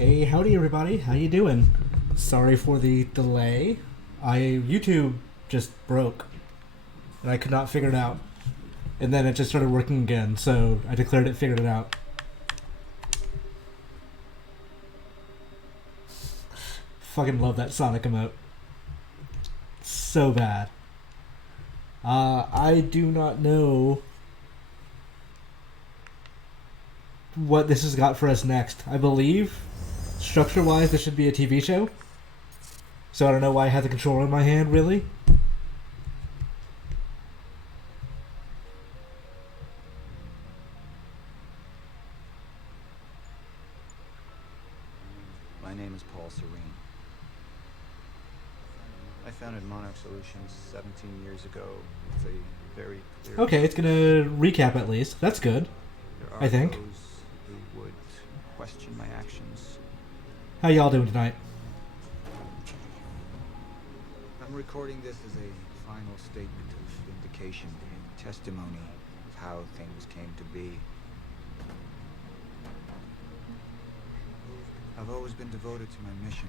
Hey, howdy everybody. How you doing? Sorry for the delay. YouTube just broke and I could not figure it out. And then it just started working again, so I declared it figured it out. Fucking love that Sonic emote. So bad. I do not know what this has got for us next. I believe, structure-wise, this should be a TV show. So I don't know why I have the controller in my hand, really. My name is Paul Serene. I founded Monarch Solutions 17 years ago with a very clear... Okay, it's gonna recap at least. That's good. There are I think. those who would question my actions. How y'all doing tonight? I'm recording this as a final statement of vindication and testimony of how things came to be. I've always been devoted to my mission.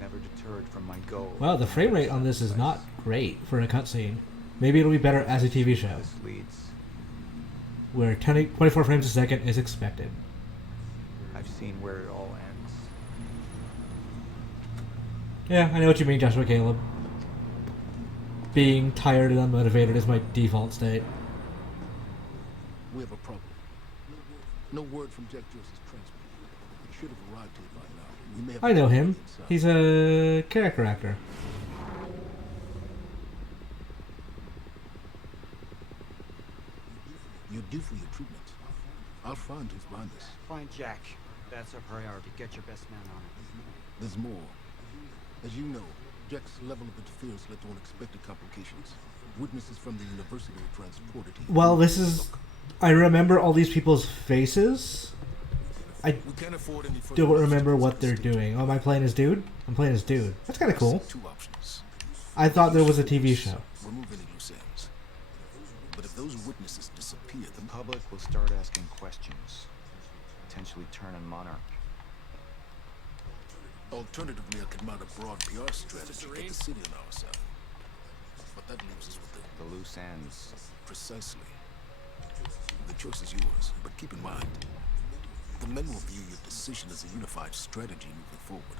Never deterred from my goal. Well, the frame rate on this is not great for a cutscene. Maybe it'll be better as a TV show, This leads. where 24 frames a second is expected. I've seen where it all ends. Yeah, I know what you mean, Joshua Caleb. Being tired and unmotivated is my default state. We have a problem. No word from Jack Joyce's transmitter. It should have arrived here by now. We may have I know him. inside. He's a character actor. You're due for your treatment. I'll find who's behind this. Find Jack. That's our priority. Get your best man on it. There's more. As you know, Jack's level of interference led to unexpected complications. Witnesses from the university were transported here. Well, this is... I remember all these people's faces. I We can't afford any further don't loss remember to what they're this state. doing. Oh, am I playing as dude? I'm playing as dude. That's kind of cool. Two options. I thought there was a TV show. Remove any loose ends. But if those witnesses disappear, The then public will start asking questions. Potentially turn on Monarch. alternatively, I could mount a broad PR strategy to get the city on our side. But that leaves us with The loose ends. precisely. The choice is yours, but keep in mind, the men will view your decision as a unified strategy moving forward.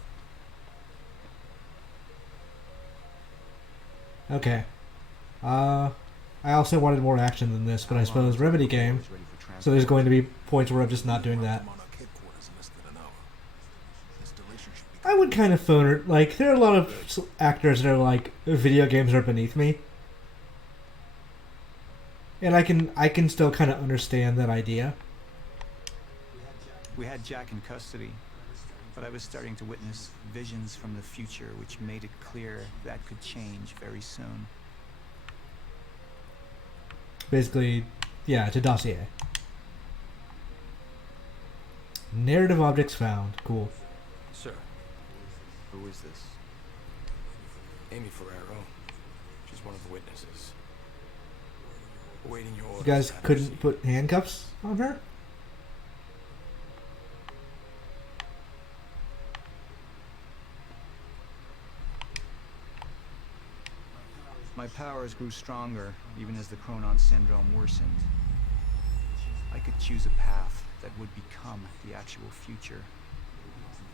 Okay. I also wanted more action than this, but I suppose Remedy game, so there's going to be points where I'm just not doing that. Monarch headquarters in less than an hour. Installation should be I would kind of phone it. Like, there are a lot of actors that are like, video games are beneath me. And I can still kind of understand that idea. We had Jack in custody, but I was starting to witness visions from the future which made it clear that could change very soon. Basically, yeah, it's a dossier. Narrative objects found. Cool. Sir, Who is this? Amy Ferrero. She's one of the witnesses. Awaiting your You orders. guys Matters. couldn't put handcuffs on her? My powers grew stronger, even as the Chronon syndrome worsened. I could choose a path that would become the actual future,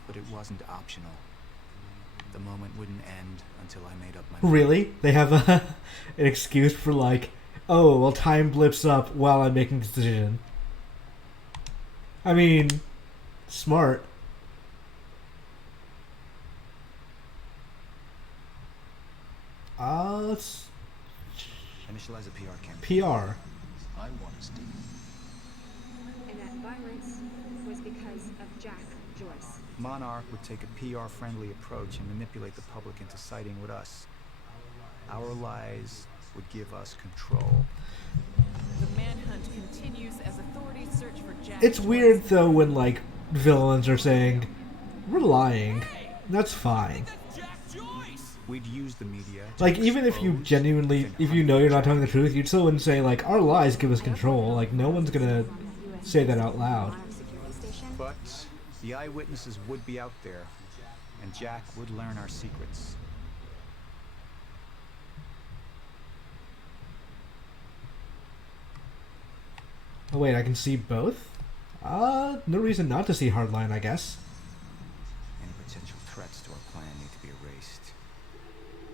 but it wasn't optional. The moment wouldn't end until I made up my mind. Really? They have an excuse for like, oh, well, time blips up while I'm making this decision. I mean, smart. Let's Initialize a PR campaign. PR. I want to stay. And that violence was because of Jack Joyce. Monarch would take a PR-friendly approach and manipulate the public into siding with us. Our lies would give us control. The manhunt continues as authorities search for Jack. It's Joyce. weird though when like villains are saying, "We're lying." That's fine. We'd use the media to Like, even if you expose genuinely, and if you know you're not hunt telling the truth, you still wouldn't say, like, our lies give us control. Like, no one's gonna say that out loud. Monarch Security Station. But the eyewitnesses would be out there, and Jack would learn our secrets. Oh wait, I can see both? No reason not to see Hardline, I guess. Any potential threats to our plan need to be erased.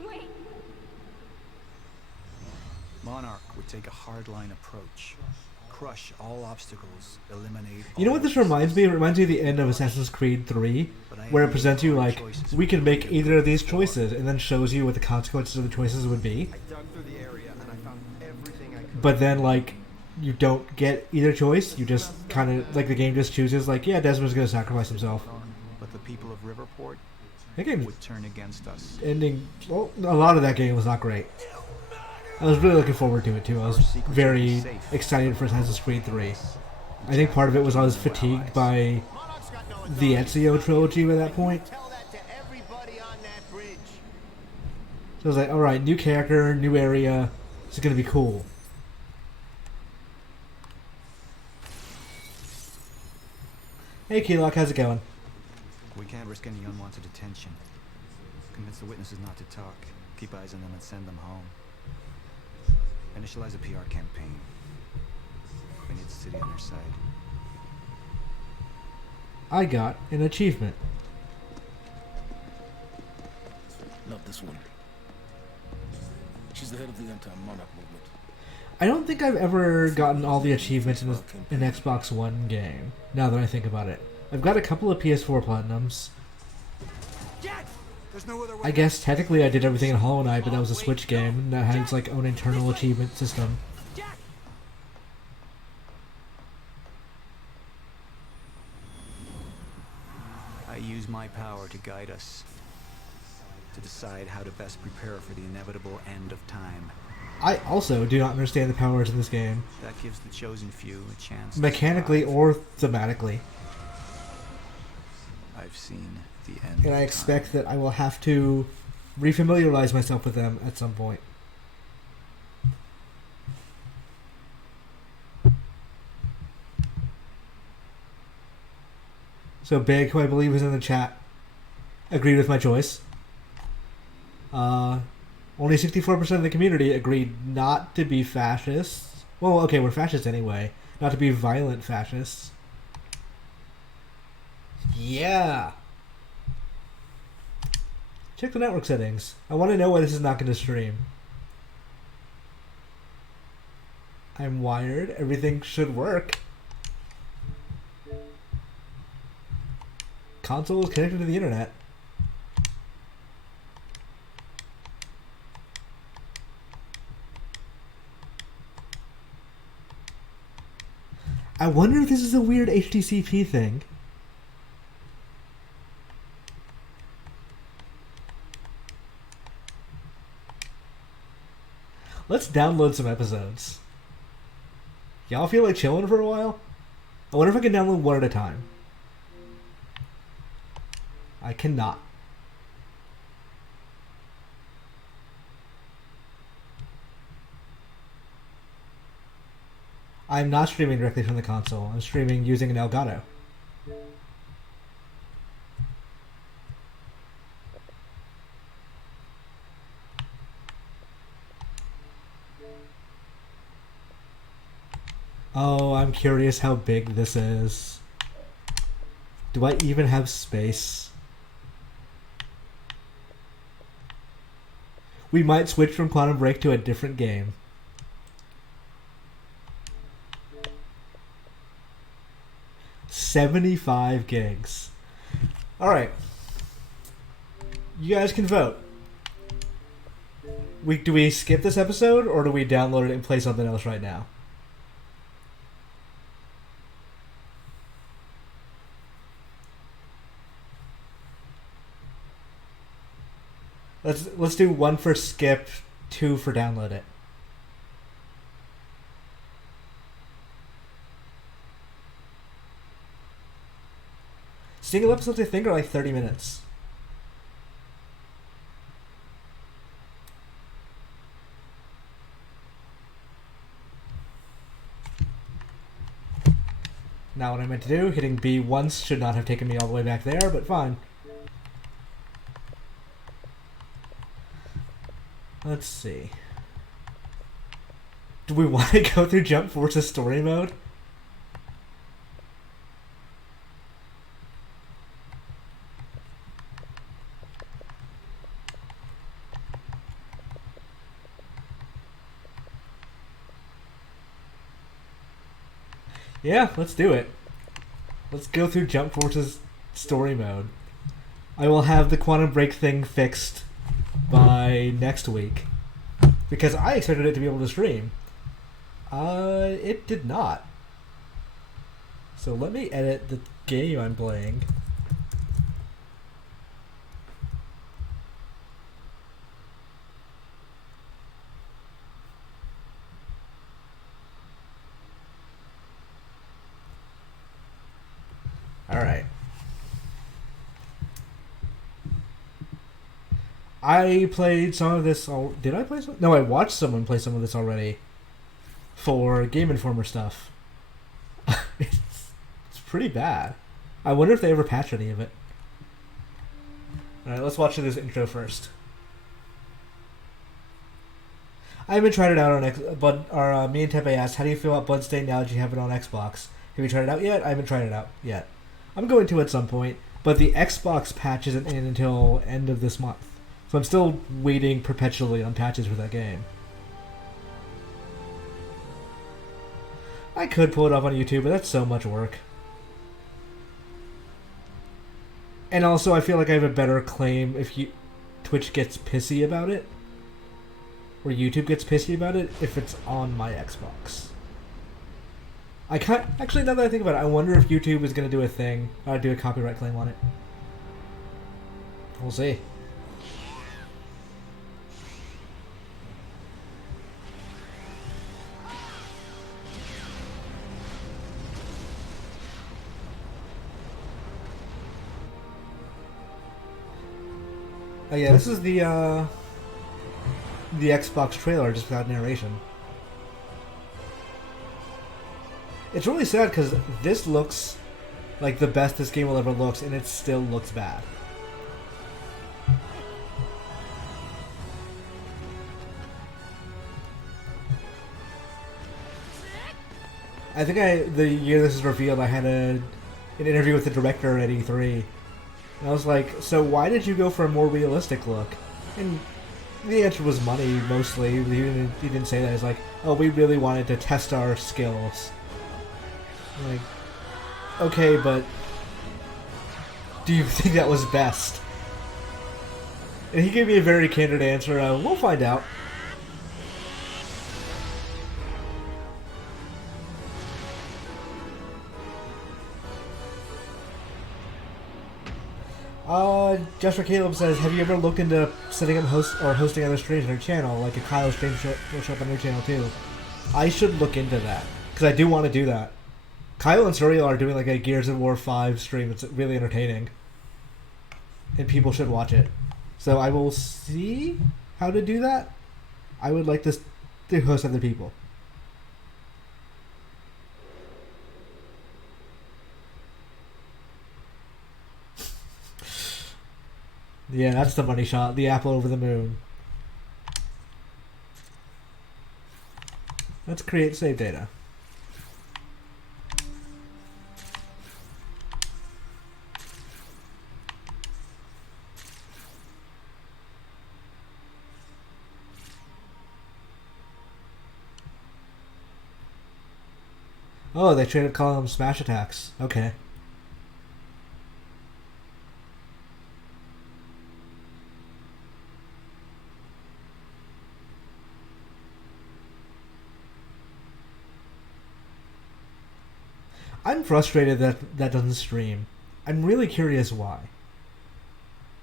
Wait! Monarch would take a hardline approach. Crush all obstacles, eliminate You know all what this risks. reminds me? It reminds me of the end of Assassin's Creed 3, where it presents you like, we can make either of these choices, and then shows you what the consequences of the choices would be. I dug through the area and I found everything I could. But then, like, you don't get either choice. You just kind of, like, the game just chooses, like, yeah, Desmond's gonna sacrifice himself. But the people of Riverport That game would turn against us. ending, well, a lot of that game was not great. I was really looking forward to it, too. I was very excited for Assassin's Creed 3. I think part of it was I was fatigued by the Ezio trilogy at that point. Tell that to everybody on that bridge. So I was like, alright, new character, new area. This is gonna be cool. Hey Keylock, how's it going? We can't risk any unwanted attention. Convince the witnesses not to talk. Keep eyes on them and send them home. Initialize a PR campaign. We need the city on our side. I got an achievement. Love this one. She's the head of the anti-monarch movement. I don't think I've ever gotten all the achievements in an Xbox One game, now that I think about it. I've got a couple of PS4 Platinums. There's no other way. I guess technically I did everything in Hollow Knight, but that was a Switch game that had its like own internal achievement system. I use my power to guide us. To decide how to best prepare for the inevitable end of time. I also do not understand the powers in this game, That gives the chosen few a chance to mechanically survive. or thematically, I've seen the end. and I of expect time. that I will have to refamiliarize myself with them at some point. So Big, who I believe is in the chat, agreed with my choice. Only 64% of the community agreed not to be fascists. Well, okay, we're fascists anyway. Not to be violent fascists. Yeah. Check the network settings. I want to know why this is not going to stream. I'm wired. Everything should work. Console is connected to the internet. I wonder if this is a weird HTTP thing. Let's download some episodes. Y'all feel like chilling for a while? I wonder if I can download one at a time. I cannot. I'm not streaming directly from the console. I'm streaming using an Elgato. Oh, I'm curious how big this is. Do I even have space? We might switch from Quantum Break to a different game. $75 gigs. Alright. You guys can vote. Do we skip this episode, or do we download it and play something else right now? Let's do 1 for skip, 2 for download it. Single episodes, I think, are like 30 minutes. Not what I meant to do. Hitting B once should not have taken me all the way back there, but fine. Let's see. Do we want to go through Jump Force's story mode? Yeah, let's do it. Let's go through Jump Force's story mode. I will have the Quantum Break thing fixed by next week. Because I expected it to be able to stream. It did not. So let me edit the game I'm playing. Alright. I played some of this. Did I play some? No, I watched someone play some of this already for Game Informer stuff. it's pretty bad. I wonder if they ever patch any of it. Alright, let's watch this intro first. I haven't tried it out on X, but me and Tepe asked, how do you feel about Bloodstain now that you have it on Xbox? Have you tried it out yet? I haven't tried it out yet. I'm going to at some point, but the Xbox patch isn't in until end of this month. So I'm still waiting perpetually on patches for that game. I could pull it up on YouTube, but that's so much work. And also, I feel like I have a better claim if Twitch gets pissy about it, or YouTube gets pissy about it, if it's on my Xbox. I can't actually. Now that I think about it, I wonder if YouTube is going to do a thing, do a copyright claim on it. We'll see. Oh yeah, this is the Xbox trailer just without narration. It's really sad because this looks like the best this game will ever look, and it still looks bad. I think the year this is revealed, I had an interview with the director at E3. And I was like, so why did you go for a more realistic look? And the answer was money, mostly. He didn't say that. He's like, oh, we really wanted to test our skills. I'm like, okay, but do you think that was best? And he gave me a very candid answer. We'll find out. Joshua Caleb says, have you ever looked into setting up hosting other streams on your channel, like a Kyle stream will show up on your channel too? I should look into that, because I do want to do that. Kyle and Suriel are doing like a Gears of War 5 stream. It's really entertaining. And people should watch it. So I will see how to do that. I would like to host other people. Yeah, that's the money shot. The apple over the moon. Let's create save data. Oh, they traded calling them smash attacks. Okay. I'm frustrated that doesn't stream. I'm really curious why.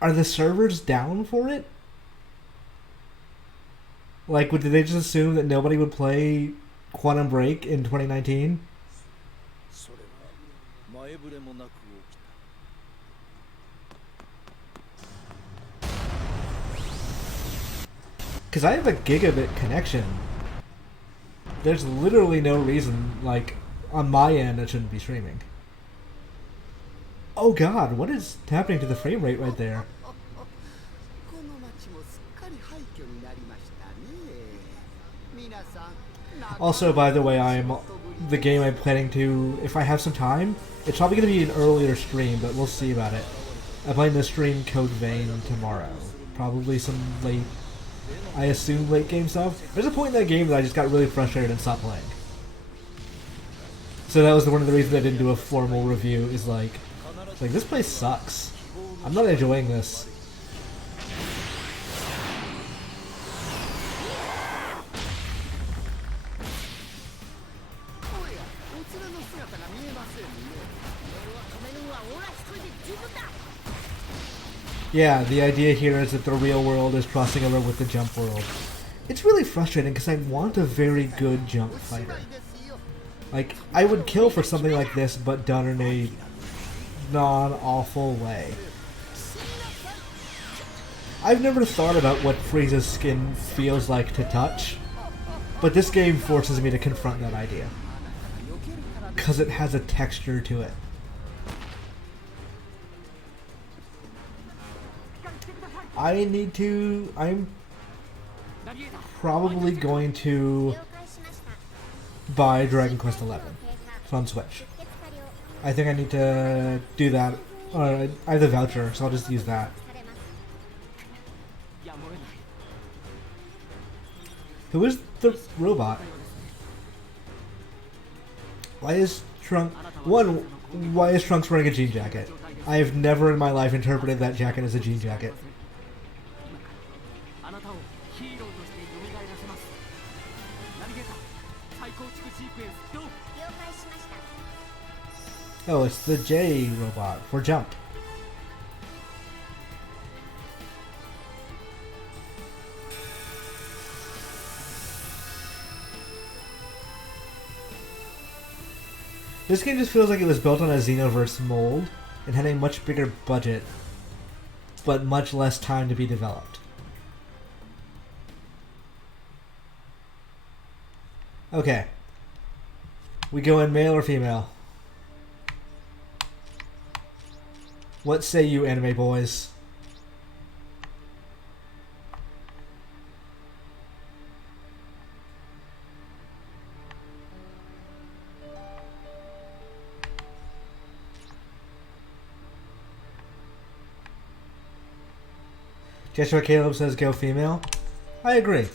Are the servers down for it? Like, did they just assume that nobody would play Quantum Break in 2019? Because I have a gigabit connection. There's literally no reason, like, on my end, it shouldn't be streaming. Oh god, what is happening to the frame rate right there? この町もすっかり廃墟になりましたね。皆さん。 Also, by the way, the game I'm planning to, if I have some time, it's probably going to be an earlier stream, but we'll see about it. I'm playing the stream Code Vein tomorrow. Probably some late, I assume late game stuff. There's a point in that game that I just got really frustrated and stopped playing. So that was one of the reasons I didn't do a formal review, is like this place sucks. I'm not enjoying this. Yeah, the idea here is that the real world is crossing over with the jump world. It's really frustrating because I want a very good jump fighter. Like, I would kill for something like this, but done in a non-awful way. I've never thought about what Frieza's skin feels like to touch, but this game forces me to confront that idea. Because it has a texture to it. I'm probably going to buy Dragon Quest XI on Switch. I think I need to do that. I have the voucher, so I'll just use that. Who is the robot? Why is why is Trunks wearing a jean jacket? I have never in my life interpreted that jacket as a jean jacket. Oh, it's the J robot for jump. This game just feels like it was built on a Xenoverse mold and had a much bigger budget, but much less time to be developed. Okay. We go in male or female? What say you, anime boys? Joshua Caleb says go female. I agree.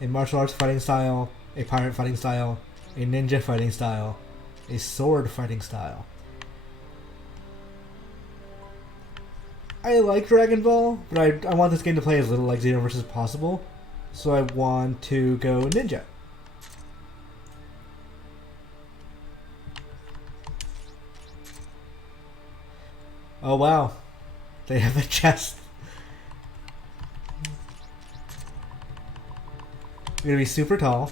A martial arts fighting style, a pirate fighting style, a ninja fighting style, a sword fighting style. I like Dragon Ball, but I want this game to play as little like Xenoverse as possible, so I want to go ninja. Oh wow, they have a chest. You're gonna be super tall.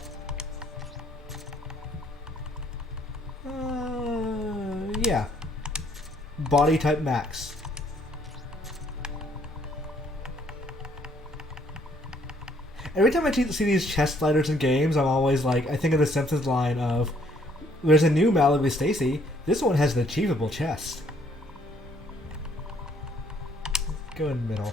Yeah. Body type max. Every time I see these chest sliders in games, I'm always like, I think of the Simpsons line of, there's a new Malibu Stacy, this one has an achievable chest. Go in the middle.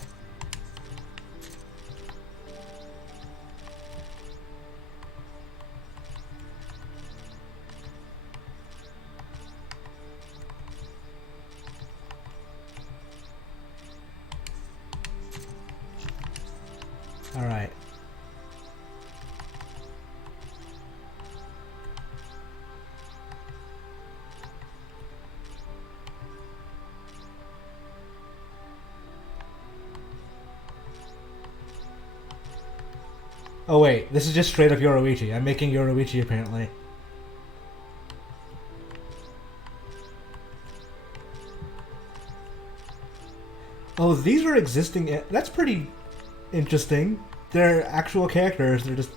All right. Oh wait, this is just straight up Yoruichi. I'm making Yoruichi apparently. Oh, these are existing. That's pretty interesting. They're actual characters. They're just.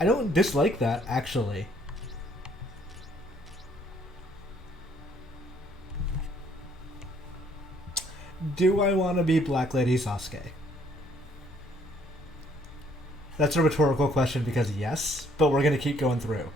I don't dislike that, actually. Do I want to be Black Lady Sasuke? That's a rhetorical question because yes, but we're going to keep going through.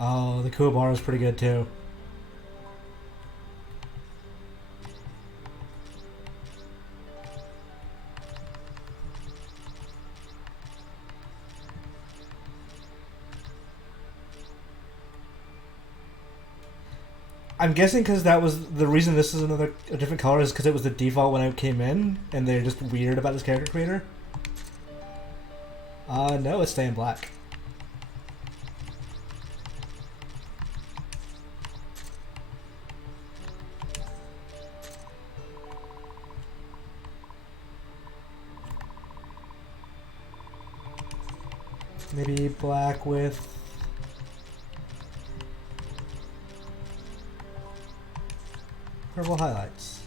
Oh, the Kuwabara is pretty good too. I'm guessing because that was the reason this is a different color is because it was the default when I came in, and they're just weird about this character creator. No, it's staying black. Maybe black with purple highlights.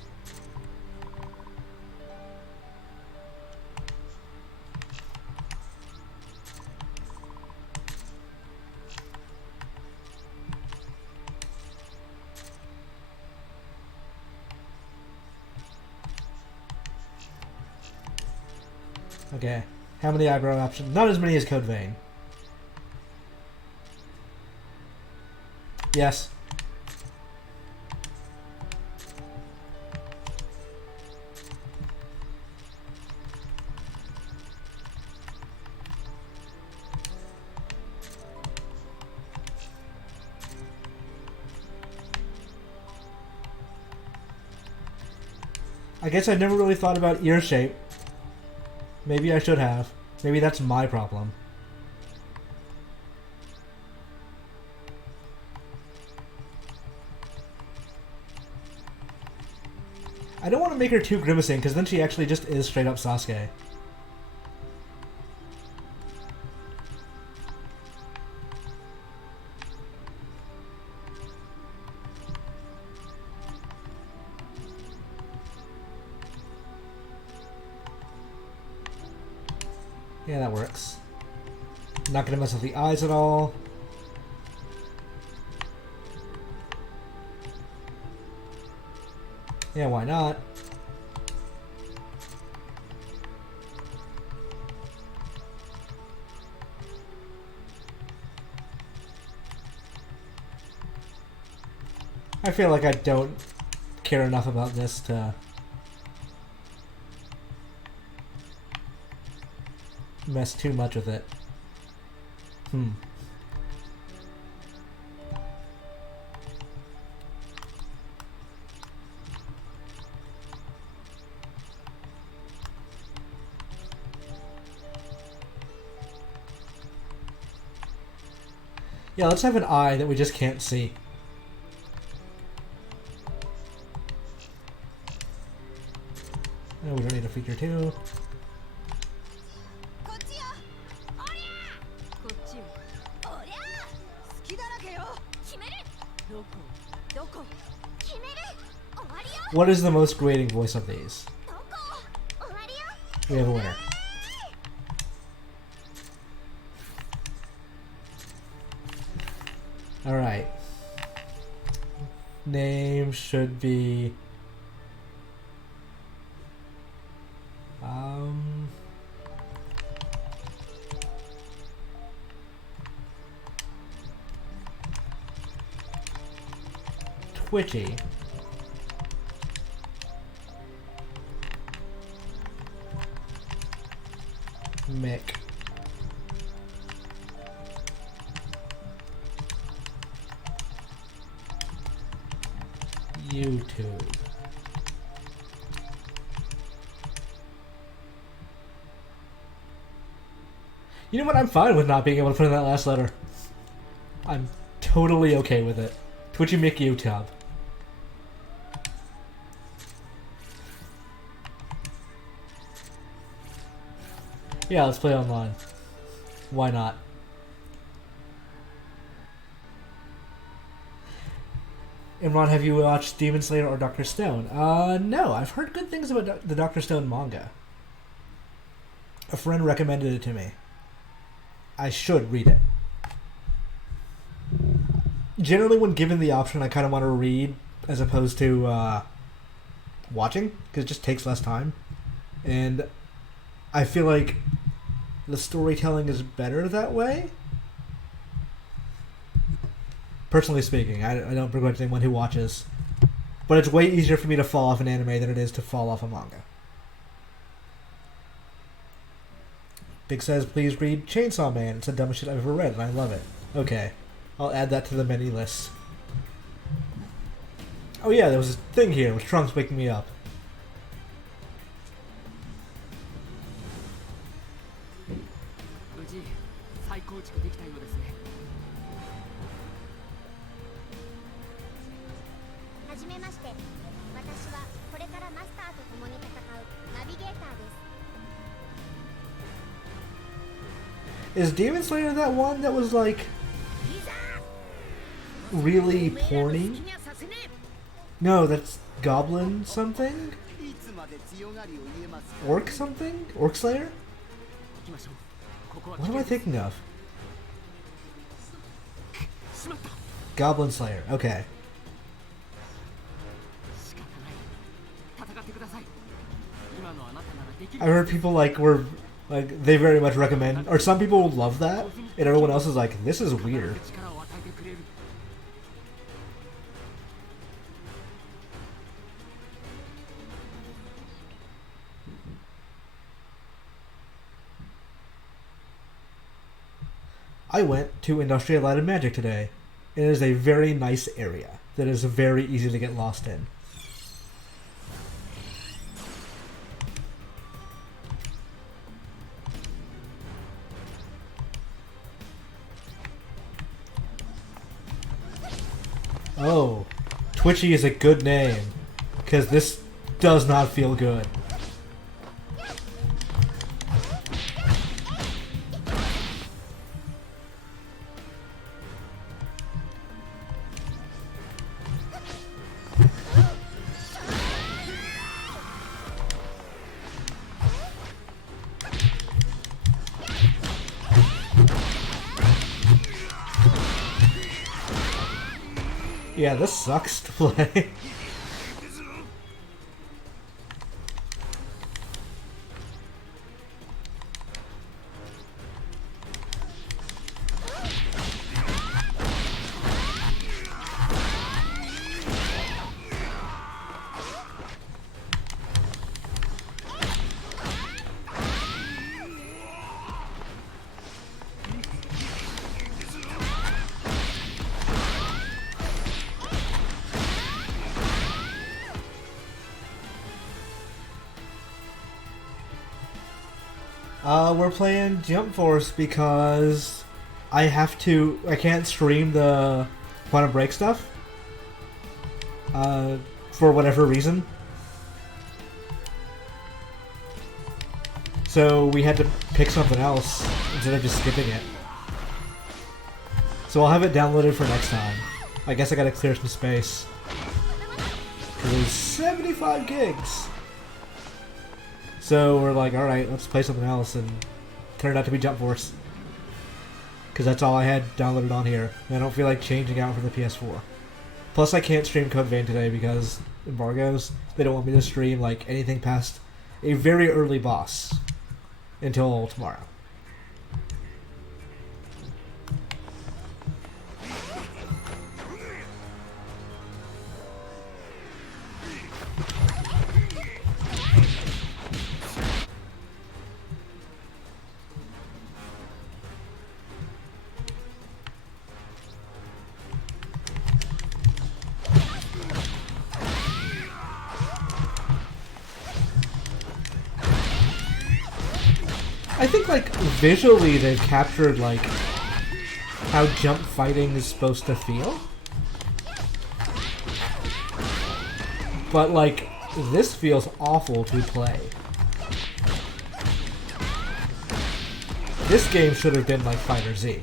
Okay. How many eyebrow options? Not as many as Code Vein. Yes. I guess I never really thought about ear shape. Maybe I should have. Maybe that's my problem. I don't want to make her too grimacing, because then she actually just is straight up Sasuke. Yeah, that works. Not gonna mess with the eyes at all. Yeah, why not? I feel like I don't care enough about this to mess too much with it. Yeah, let's have an eye that we just can't see. No, we don't need a feature too. こっちよ。おりゃ。こっちよ。おりゃ。好きだらけよ。決める。どこ。どこ。決める。終わりよ。 What is the most grating voice of these? どこ。終わりよ。 We have a winner. Alright. Name should be... Twitchy. Mick. YouTube. You know what? I'm fine with not being able to put in that last letter. I'm totally okay with it. Twitchy Mick YouTube. Yeah, let's play online. Why not? Imran, have you watched Demon Slayer or Dr. Stone? No. I've heard good things about the Dr. Stone manga. A friend recommended it to me. I should read it. Generally, when given the option, I kind of want to read as opposed to watching, because it just takes less time. And I feel like the storytelling is better that way. Personally speaking, I don't begrudge anyone who watches. But it's way easier for me to fall off an anime than it is to fall off a manga. Big says, please read Chainsaw Man. It's the dumbest shit I've ever read, and I love it. Okay. I'll add that to the many list. Oh yeah, there was a thing here with Trunks waking me up. Is Demon Slayer that one that was like really porny? No, that's Goblin something? Orc something? Orc Slayer? What am I thinking of? Goblin Slayer, okay. I heard people were they very much recommend, or some people love that, and everyone else is like, this is weird. I went to Industrial Light and Magic today. It is a very nice area that is very easy to get lost in. Oh, Twitchy is a good name, because this does not feel good. Yeah, this sucks to play. We're playing Jump Force because I can't stream the Quantum Break stuff. For whatever reason. So we had to pick something else instead of just skipping it. So I'll have it downloaded for next time. I guess I gotta clear some space. Because it's 75 gigs! So we're like, alright, let's play something else, and turned out to be Jump Force. Because that's all I had downloaded on here. And I don't feel like changing out for the PS4. Plus I can't stream Code Vein today because embargoes. They don't want me to stream like anything past a very early boss until tomorrow. I think, visually they've captured, how jump fighting is supposed to feel. But, this feels awful to play. This game should have been like Fighter Z.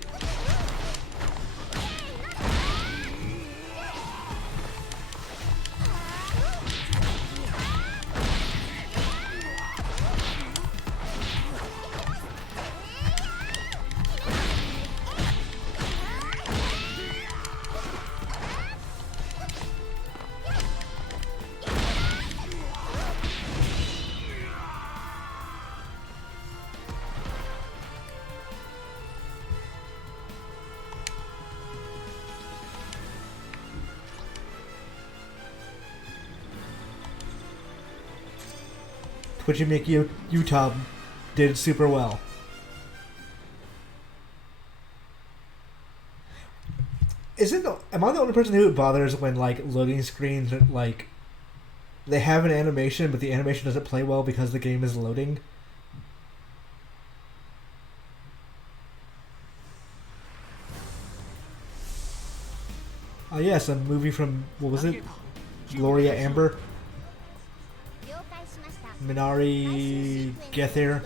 Twitchy Mickey Utah did super well. Am I the only person who bothers when like loading screens like they have an animation but the animation doesn't play well because the game is loading? Yes, a movie from, what was it? Gloria Amber? Minari Gether?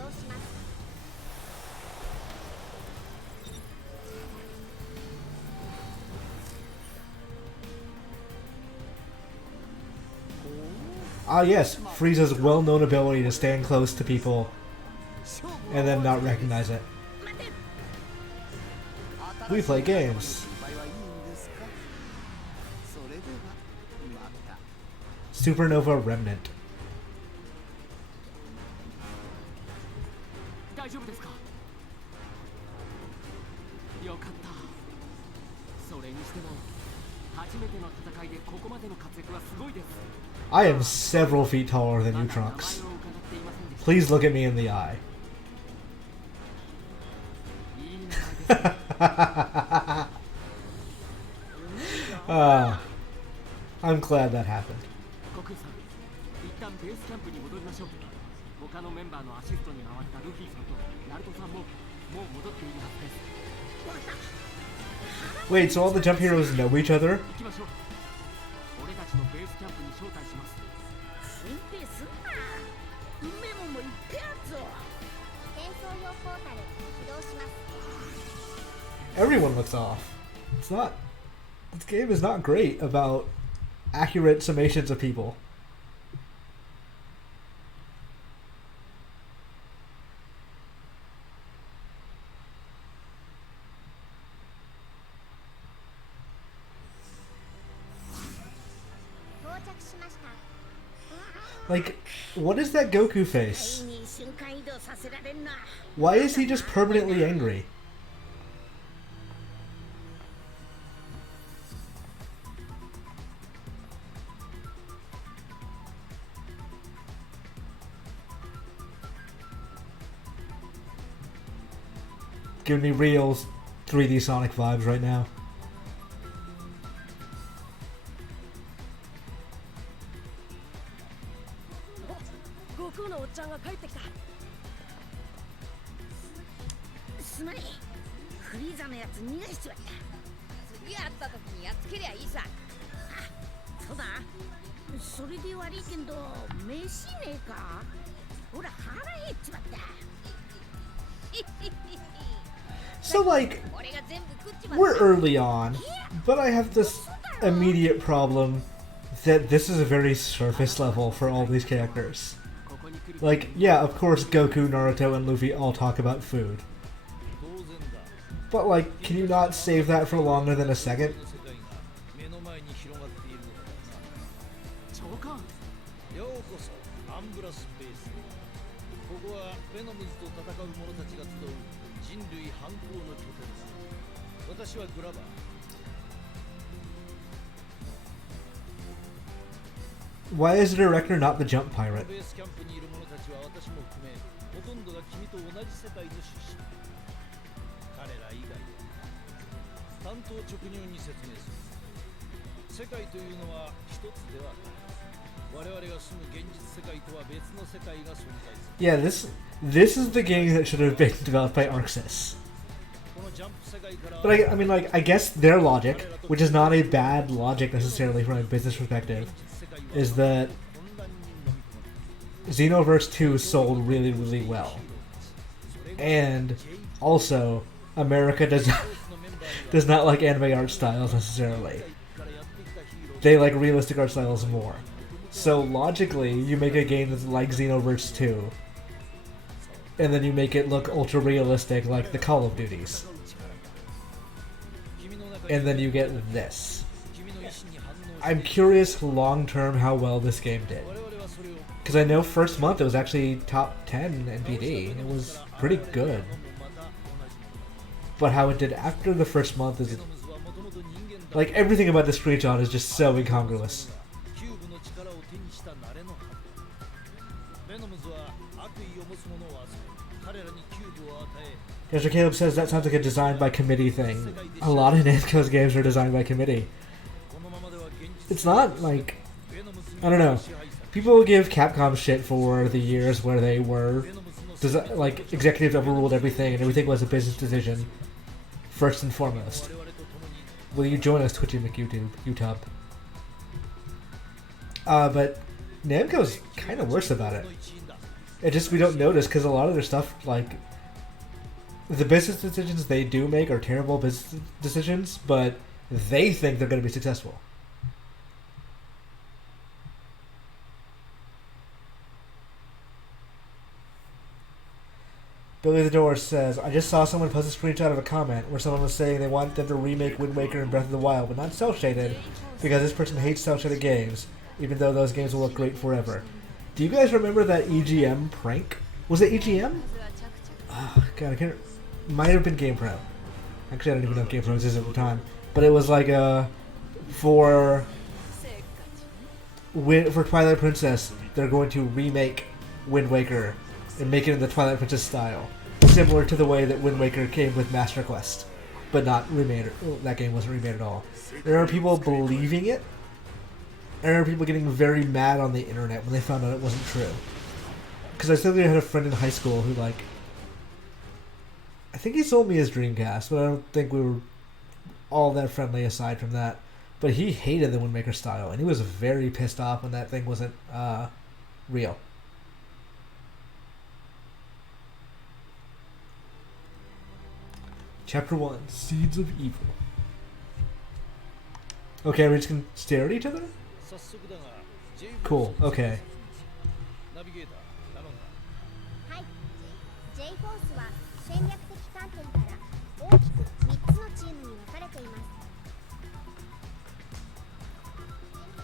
Yes, Frieza's well-known ability to stand close to people and then not recognize it. We play games. Supernova Remnant. I am several feet taller than you, Trunks. Please look at me in the eye. I'm glad that happened. Wait, so all the jump heroes know each other? Everyone looks off. It's not... This game is not great about accurate summations of people. Like, what is that Goku face? Why is he just permanently angry? Giving me real 3D Sonic vibes right now. So, like, we're early on, but I have this immediate problem that this is a very surface level for all these characters. Like, yeah, of course Goku, Naruto, and Luffy all talk about food. But, like, can you not save that for longer than a second? Why is the director not the jump pirate? Yeah, this is the game that should have been developed by ArcSys. But I mean, like, I guess their logic, which is not a bad logic necessarily from a business perspective, is that Xenoverse 2 sold really, really well. And also, America does not like anime art styles necessarily. They like realistic art styles more. So logically, you make a game that's like Xenoverse 2, and then you make it look ultra realistic like the Call of Duties. And then you get this. I'm curious long term how well this game did. Because I know first month it was actually top 10 NPD. It was pretty good. But how it did after the first month is... Like, everything about the screenshot is just so incongruous. Mr. Caleb says that sounds like a design by committee thing. A lot of Namco's games are designed by committee. It's not like, I don't know. People give Capcom shit for the years where they were like executives overruled everything and everything was a business decision first and foremost. Will you join us, Twitchy McYouTube? But Namco's kind of worse about it. It just we don't notice because a lot of their stuff, like the business decisions they do make are terrible business decisions, but they think they're going to be successful. Billy the Door says, I just saw someone post a screenshot of a comment where someone was saying they want them to remake Wind Waker and Breath of the Wild, but not cel-shaded, because this person hates cel-shaded games, even though those games will look great forever. Do you guys remember that EGM prank? Was it EGM? Oh, God, I can't... Might have been GamePro. Actually, I don't even know if GamePro existed at the time. But it was like for Twilight Princess, they're going to remake Wind Waker and make it in the Twilight Princess style, similar to the way that Wind Waker came with Master Quest, but not remade. That game wasn't remade at all. There are people believing it. There are people getting very mad on the internet when they found out it wasn't true. Because I still had a friend in high school who, like, I think he sold me his Dreamcast, but I don't think we were all that friendly aside from that. But he hated the Wind Waker style, and he was very pissed off when that thing wasn't real. Chapter 1, Seeds of Evil. Okay, we're just gonna stare at each other? Cool, okay.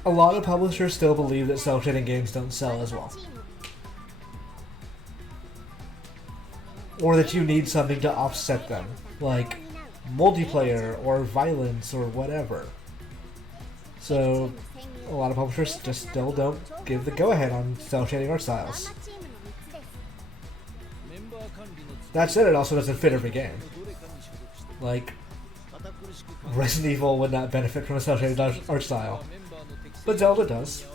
A lot of publishers still believe that cel-shading games don't sell as well. Or that you need something to offset them, like multiplayer or violence or whatever. So a lot of publishers just still don't give the go-ahead on cel-shading art styles. That said, it also doesn't fit every game. Like, Resident Evil would not benefit from a cel-shaded art style, but Zelda does.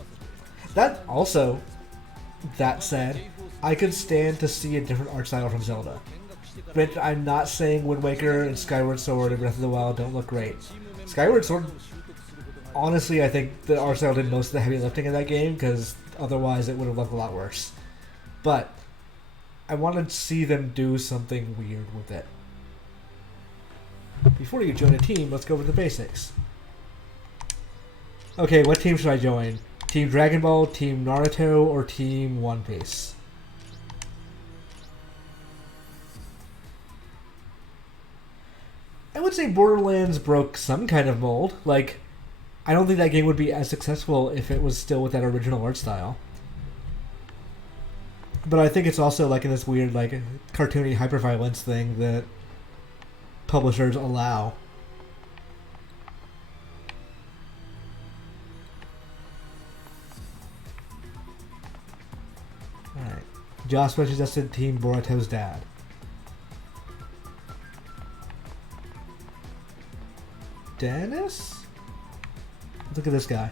That said, I could stand to see a different art style from Zelda. But I'm not saying Wind Waker and Skyward Sword and Breath of the Wild don't look great. Skyward Sword, honestly, I think the art style did most of the heavy lifting in that game, because otherwise it would have looked a lot worse. But I want to see them do something weird with it. Before you join a team, let's go over the basics. Okay, what team should I join? Team Dragon Ball, Team Naruto, or Team One Piece? I would say Borderlands broke some kind of mold. Like, I don't think that game would be as successful if it was still with that original art style. But I think it's also like in this weird, like, cartoony hyperviolence thing that publishers allow. Alright. Josh suggested Team Boruto's dad. Dennis? Look at this guy.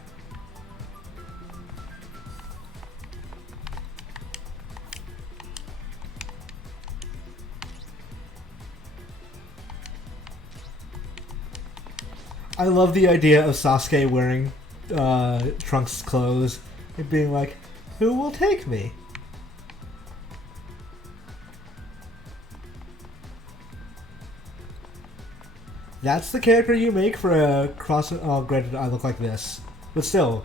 I love the idea of Sasuke wearing Trunks' clothes and being like, who will take me? That's the character you make for a cross... Oh, granted, I look like this. But still.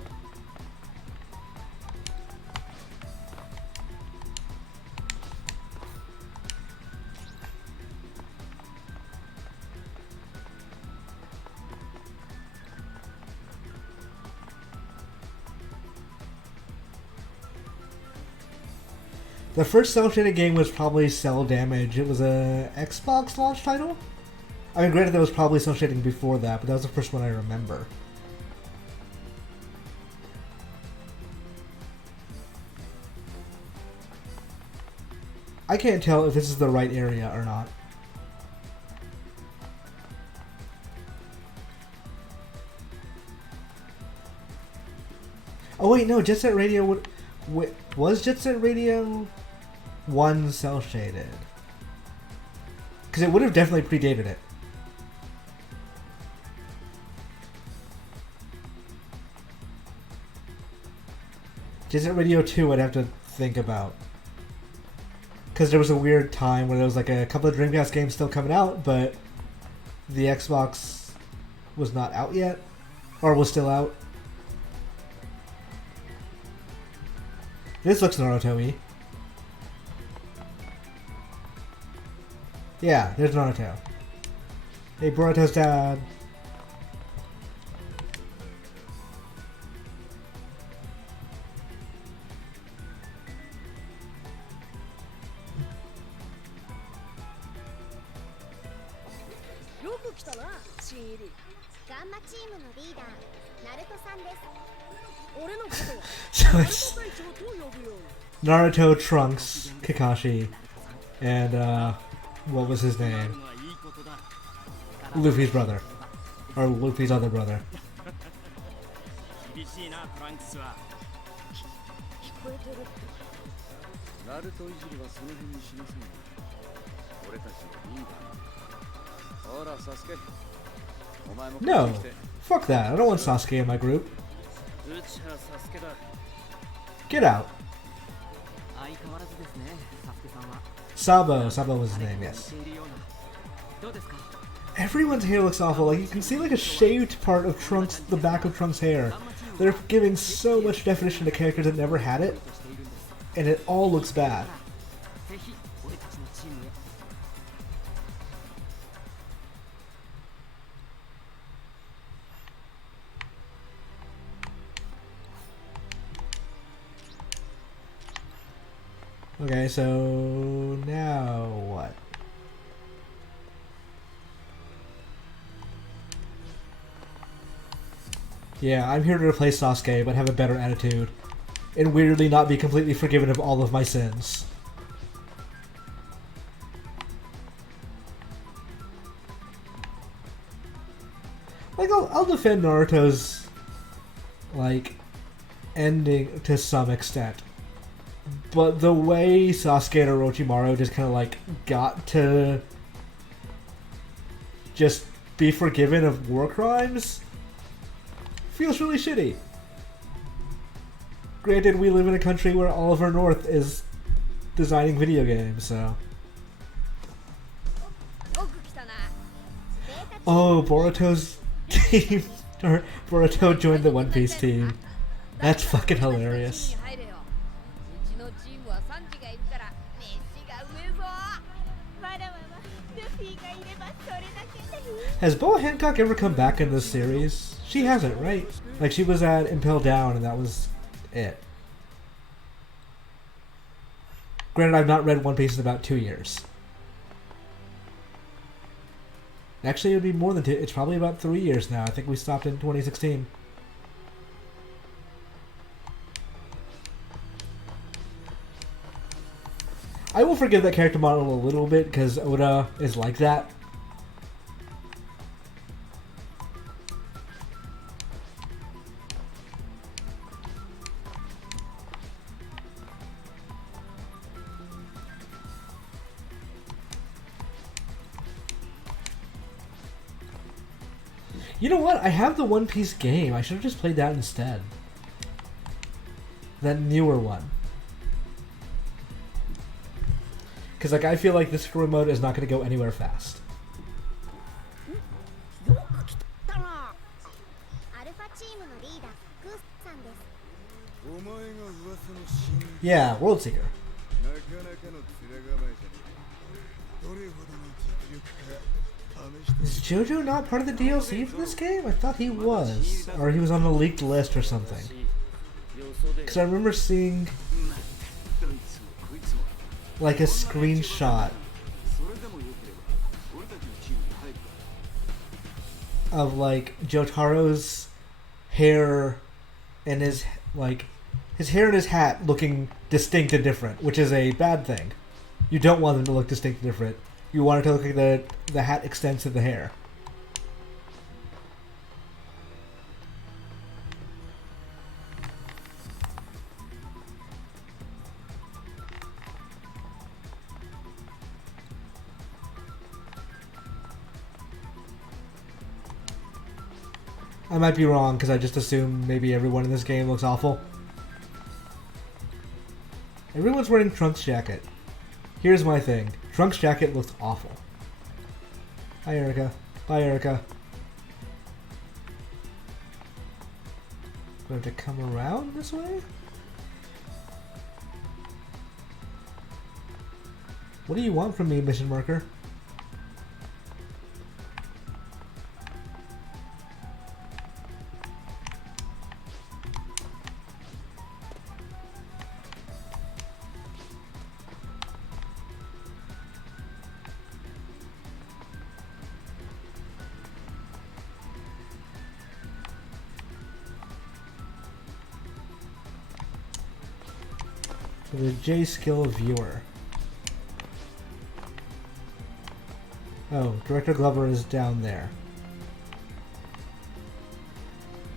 The first cel-shaded game was probably Cell Damage. It was a Xbox launch title? I mean, granted, there was probably cel shading before that, but that was the first one I remember. I can't tell if this is the right area or not. Oh wait, no, Jet Set Radio was Jet Set Radio 1 cell shaded? Because it would have definitely predated it. Jet Set Radio 2 I'd have to think about. Because there was a weird time where there was like a couple of Dreamcast games still coming out, but the Xbox was not out yet. Or was still out. This looks Naruto-y. Yeah, there's Naruto. Hey, Boruto's dad. So it's Naruto, Trunks, Kakashi, and what was his name? Luffy's brother. Or Luffy's other brother. No! Fuck that, I don't want Sasuke in my group. Get out. Sabo was his name, yes. Everyone's hair looks awful. Like, you can see like a shaved part of Trunks, the back of Trunks' hair. They're giving so much definition to characters that never had it, and it all looks bad. Okay, so now what? Yeah, I'm here to replace Sasuke, but have a better attitude. And weirdly not be completely forgiven of all of my sins. Like, I'll defend Naruto's, like, ending to some extent. But the way Sasuke and Orochimaru just kind of, like, got to just be forgiven of war crimes feels really shitty. Granted, we live in a country where Oliver North is designing video games, so... Oh, Boruto's team... or Boruto joined the One Piece team. That's fucking hilarious. Has Boa Hancock ever come back in this series? She hasn't, right? Like, she was at Impel Down and that was it. Granted, I've not read One Piece in about 2 years. Actually, it would be more than 2. It's probably about 3 years now. I think we stopped in 2016. I will forgive that character model a little bit because Oda is like that. You know what? I have the One Piece game. I should have just played that instead. That newer one. Because, like, I feel like this story mode is not going to go anywhere fast. Yeah, World Seeker. Is JoJo not part of the DLC for this game? I thought he was. Or he was on the leaked list or something. Because I remember seeing like a screenshot of like Jotaro's hair and his hair and his hat looking distinct and different, which is a bad thing. You don't want them to look distinct and different. You want it to look like the hat extends to the hair. I might be wrong because I just assume maybe everyone in this game looks awful. Everyone's wearing Trunks' jacket. Here's my thing. Trunks' jacket looks awful. Hi, Erica. Bye, Erica. Do I have to come around this way? What do you want from me, mission marker? The J skill viewer. Oh, Director Glover is down there.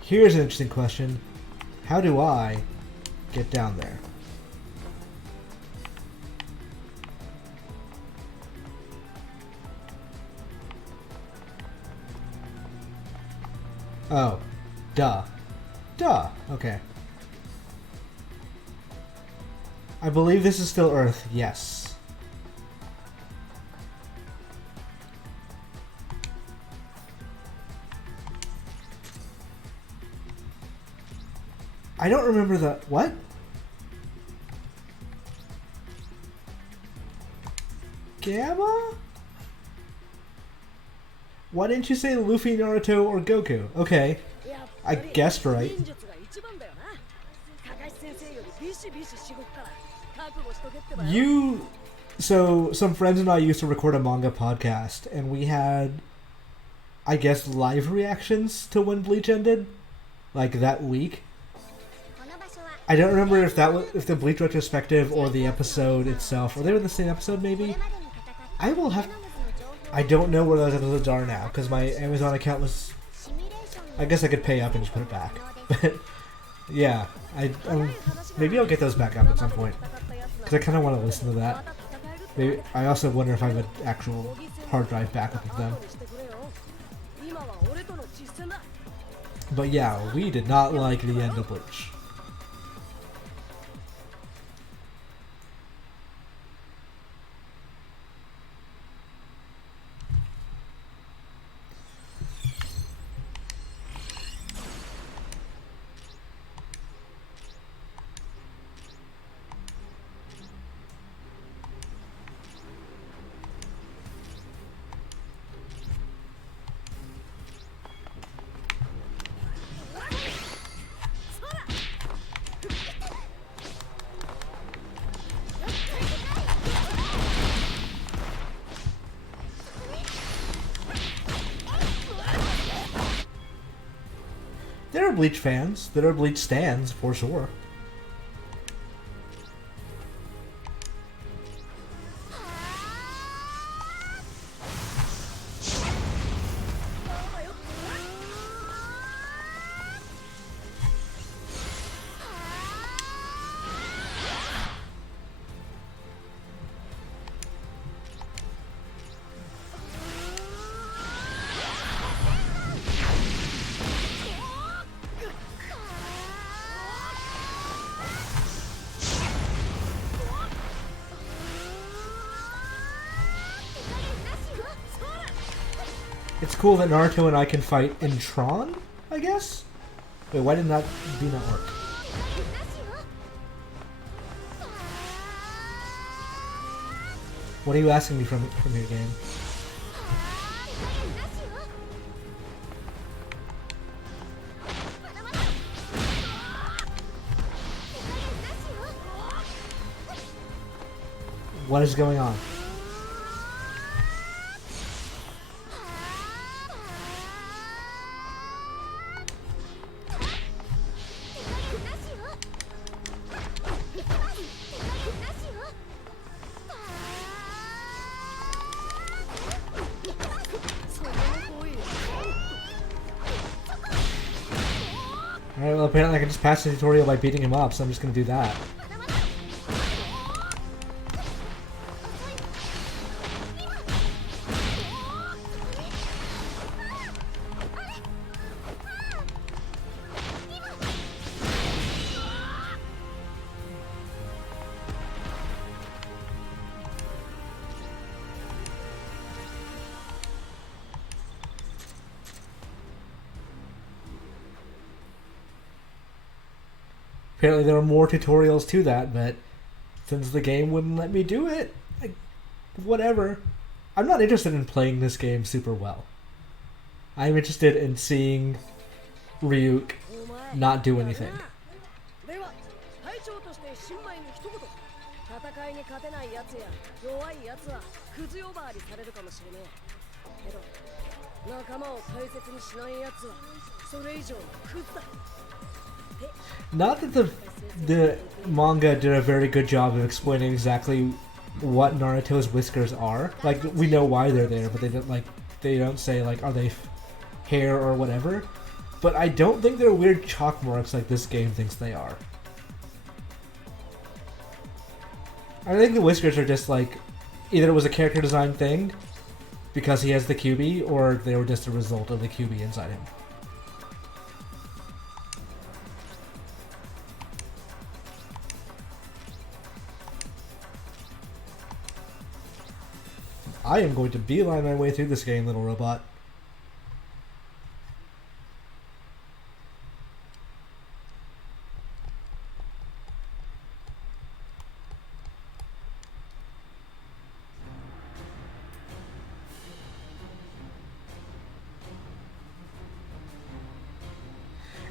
Here's an interesting question. How do I get down there? Oh, duh. Duh, okay. I believe this is still Earth, yes. I don't remember the... what? Gamma? Why didn't you say Luffy, Naruto, or Goku? Okay, I guessed right. So some friends and I used to record a manga podcast, and we had, I guess, live reactions to when Bleach ended, like that week. I don't remember if that was, if the Bleach retrospective or the episode itself, or they were the same episode maybe. I don't know where those episodes are now because my Amazon account was. I guess I could pay up and just put it back, but yeah, maybe I'll get those back up at some point. Because I kind of want to listen to that. Maybe, I also wonder if I have an actual hard drive backup of them. But yeah, we did not like the end of Bleach. There are Bleach fans. There are Bleach stans, for sure. It's cool that Naruto and I can fight in Tron, I guess? Wait, why did that not work? What are you asking me from your game? What is going on? Alright, well apparently I can just pass the tutorial by beating him up, so I'm just gonna do that. Apparently there are more tutorials to that, but since the game wouldn't let me do it, whatever. I'm not interested in playing this game super well. I'm interested in seeing Ryuk not do anything. では隊長として新米に一言戦いに勝てないやつや弱いやつはクズ呼ばわりされるかもしれねえけど仲間を大切にしないやつはそれ以上のクズだ Not that the manga did a very good job of explaining exactly what Naruto's whiskers are. Like, we know why they're there, but they don't say like, are they hair or whatever. But I don't think they're weird chalk marks like this game thinks they are. I think the whiskers are just like, either it was a character design thing because he has the QB, or they were just a result of the QB inside him. I am going to beeline my way through this game, little robot.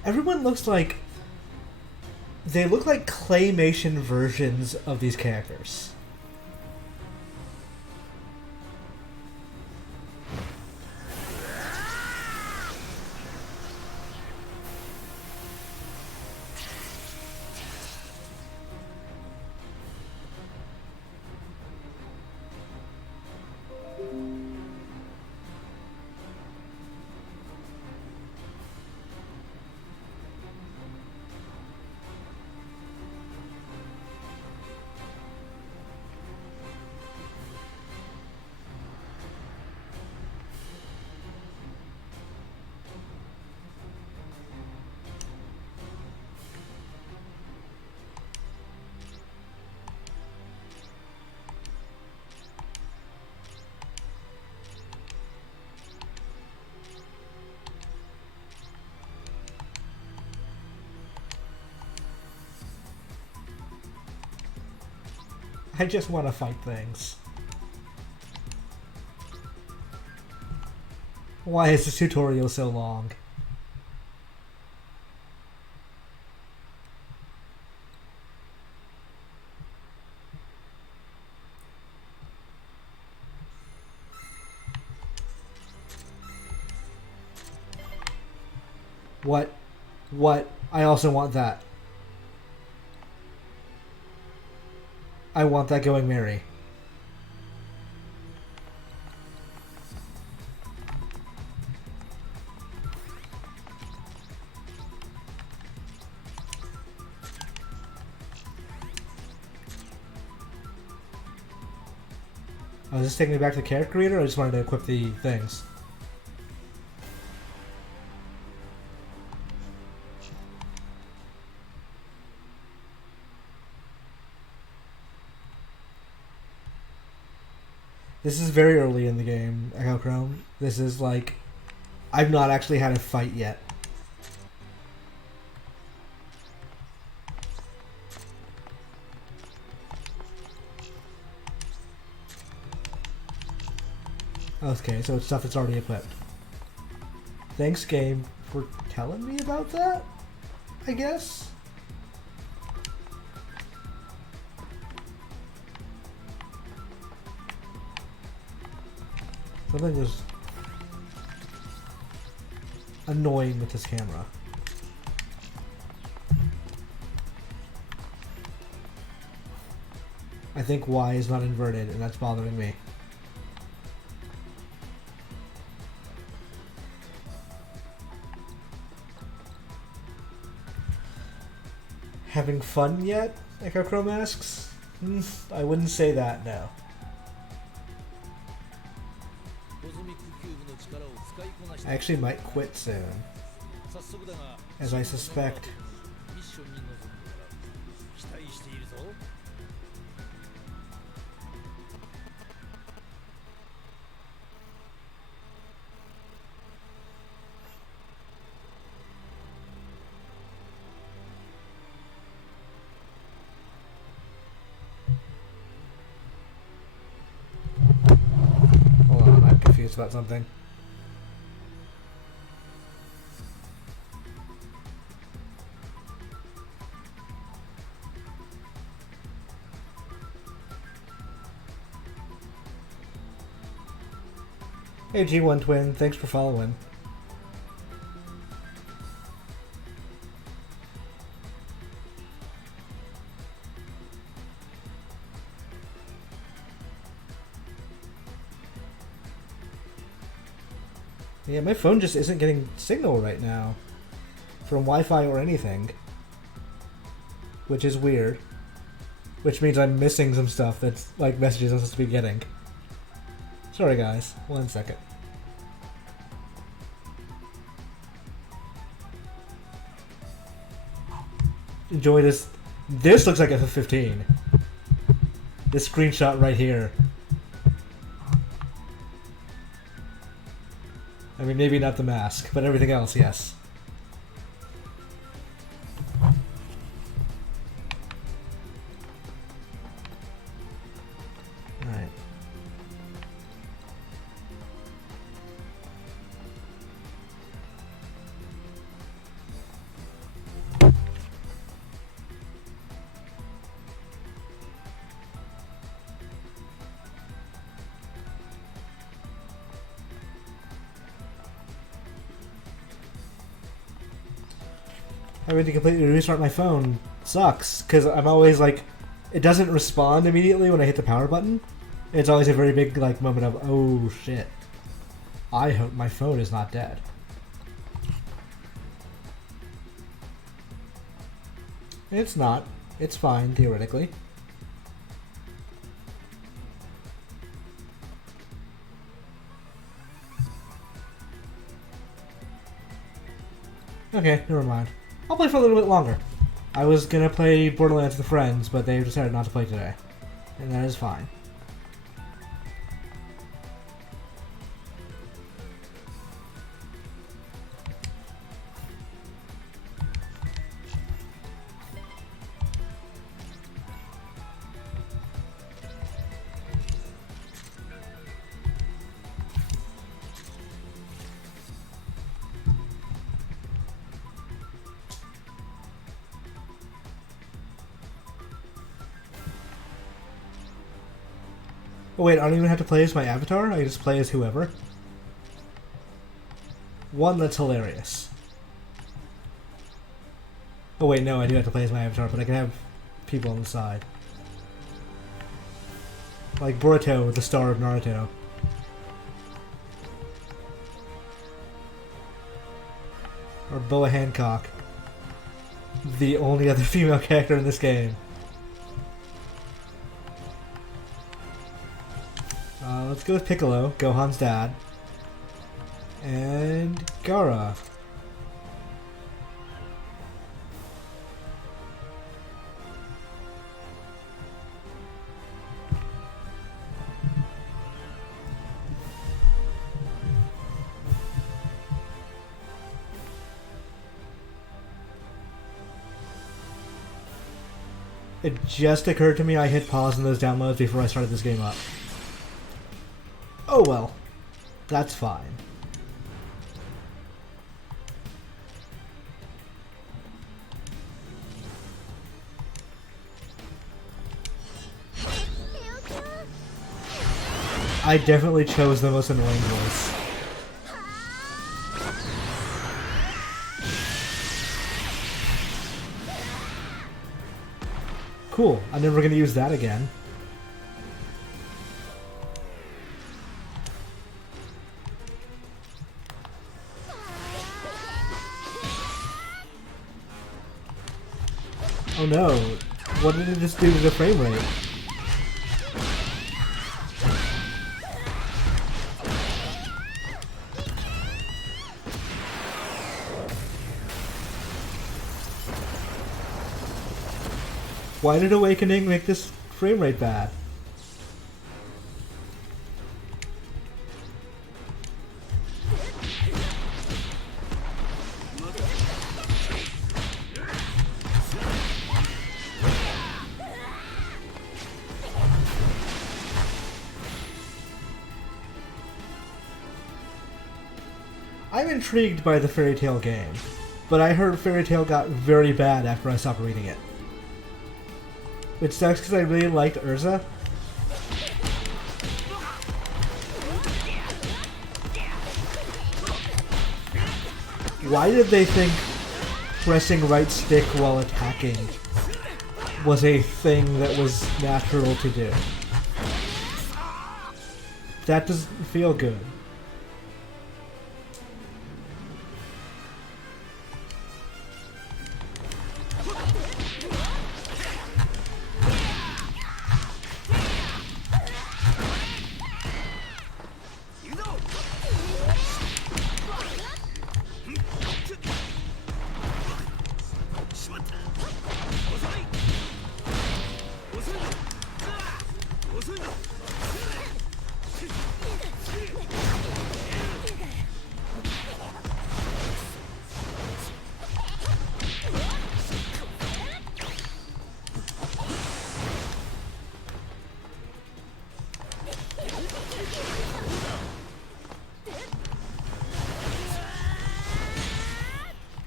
Everyone looks like... They look like claymation versions of these characters. I just want to fight things. Why is this tutorial so long? What? What? I also want that. I want that going Mary. Oh, is this taking me back to the character creator, or I just wanted to equip the things? This is very early in the game, Echo Chrome. This is like... I've not actually had a fight yet. Okay, so it's stuff that's already equipped. Thanks, game, for telling me about that, I guess? Something was annoying with this camera. I think Y is not inverted, and that's bothering me. Having fun yet? Echo Chrome asks? I wouldn't say that, no. I actually might quit soon, as I suspect. curious about something. Hey G1 Twin, thanks for following. Yeah, my phone just isn't getting signal right now from Wi-Fi or anything, which is weird. Which means I'm missing some stuff that's like messages I'm supposed to be getting. Sorry guys, 1 second. Enjoy this. This looks like F15. This screenshot right here. I mean, maybe not the mask, but everything else, yes. Alright. Having to completely restart my phone sucks, because I'm always like, it doesn't respond immediately when I hit the power button. It's always a very big like moment of, oh shit. I hope my phone is not dead. It's not. It's fine, theoretically. Okay, never mind. I'll play for a little bit longer. I was gonna play Borderlands with friends, but they decided not to play today. And that is fine. Oh wait, I don't even have to play as my avatar? I can just play as whoever? One, that's hilarious. Oh wait, no, I do have to play as my avatar, but I can have people on the side. Like Boruto, the star of Naruto. Or Boa Hancock. The only other female character in this game. Let's go with Piccolo, Gohan's dad. And Gaara. It just occurred to me I hit pause on those downloads before I started this game up. Oh well, that's fine. I definitely chose the most annoying voice. Cool, I'm never gonna use that again. Oh no, what did it just do to the frame rate? Why did Awakening make this frame rate bad? I'm intrigued by the Fairy Tail game, but I heard Fairy Tail got very bad after I stopped reading it. Which sucks because I really liked Urza. Why did they think pressing right stick while attacking was a thing that was natural to do? That doesn't feel good.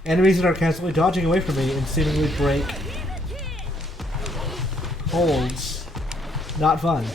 Enemies that are constantly dodging away from me and seemingly break holds. Not fun.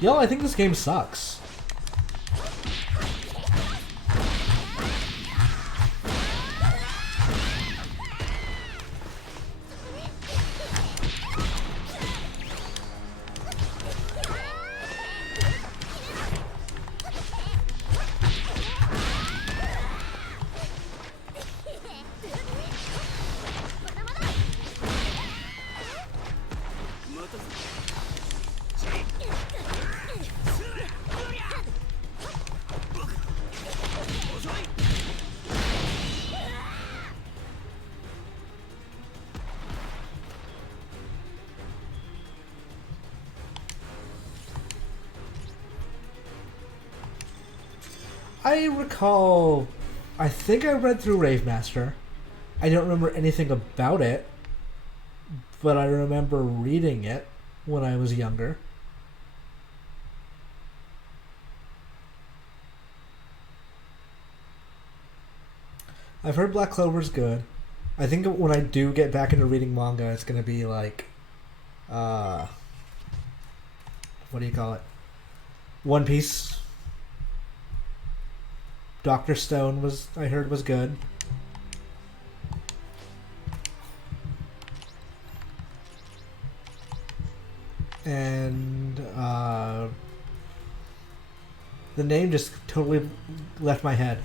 Yo, I think this game sucks. I recall, I think I read through Rave Master. I don't remember anything about it, but I remember reading it when I was younger. I've heard Black Clover's good. I think when I do get back into reading manga, it's going to be like, what do you call it? One Piece. Dr. Stone was, I heard, was good. And the name just totally left my head.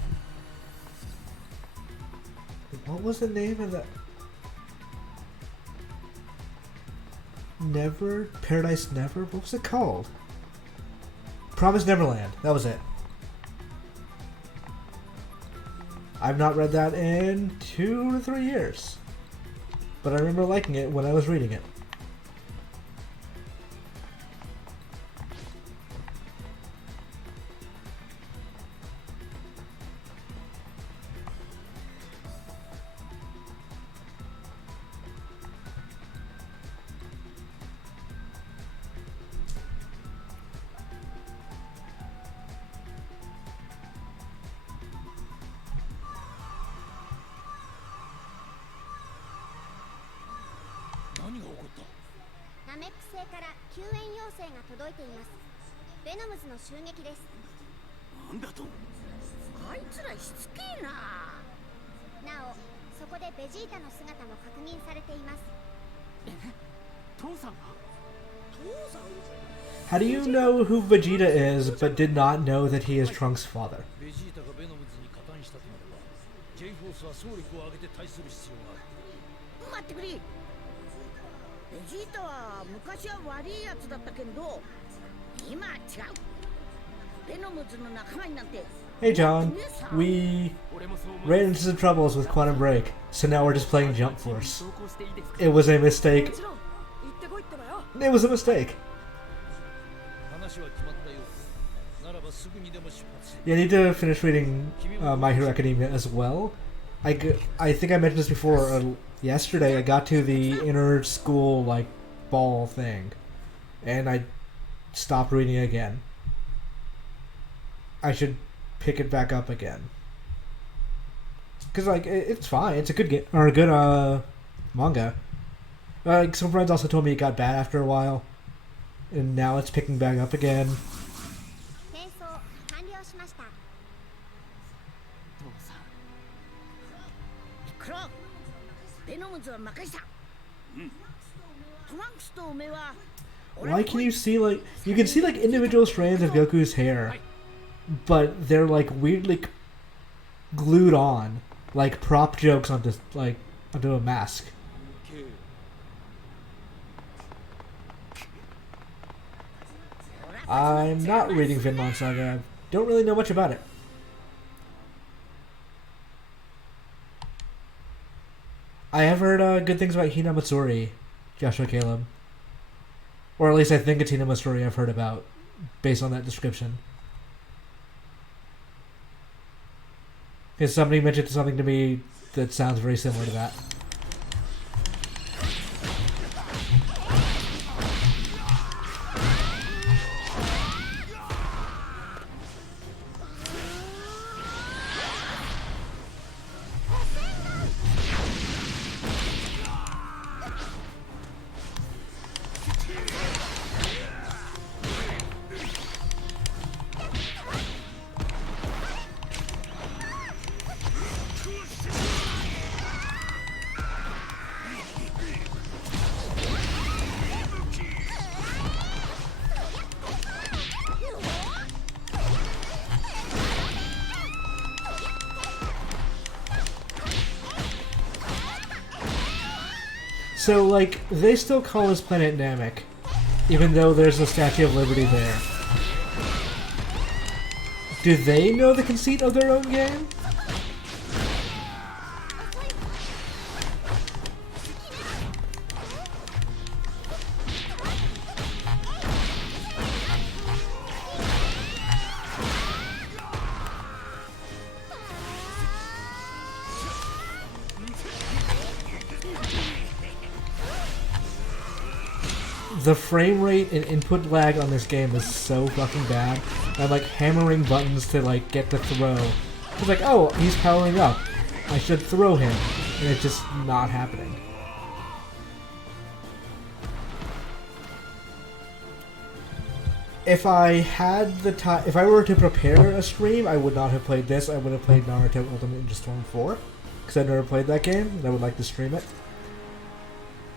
What was the name of that? Paradise Never? What was it called? Promised Neverland. That was it. I've not read that in 2 to 3 years. But I remember liking it when I was reading it. How do you know who Vegeta is, but did not know that he is Trunks' father? ベジータがベノムズに加担したとなれば J フォースは総力を挙げて対する必要がある。待ってくれ。ベジータは昔は悪いやつだったけど今は違う。ベノムズの仲間になって。 Hey John, we ran into some troubles with Quantum Break, so now we're just playing Jump Force. It was a mistake. It was a mistake. Yeah, I need to finish reading My Hero Academia as well. I think I mentioned this before. Yesterday, I got to the inner school like ball thing, and I stopped reading it again. I should pick it back up again, because like it's fine. It's a good game or a good manga. Some friends also told me it got bad after a while, and now it's picking back up again. Why can you see like you can see like individual strands of Goku's hair, but they're like weirdly glued on, like prop jokes onto a mask. I'm not reading Vinland Saga. I don't really know much about it. I have heard good things about Hina Matsuri, Joshua Caleb. Or at least I think it's Hina Matsuri I've heard about, based on that description. Because somebody mentioned something to me that sounds very similar to that. So, like, they still call this planet Namek, even though there's a Statue of Liberty there. Do they know the conceit of their own game? The frame rate and input lag on this game is so fucking bad. I'm like hammering buttons to like get the throw. It's like, oh, he's powering up. I should throw him. And it's just not happening. If I had the time, if I were to prepare a stream, I would not have played this. I would have played Naruto Ultimate Ninja Storm 4. Because I've never played that game, and I would like to stream it.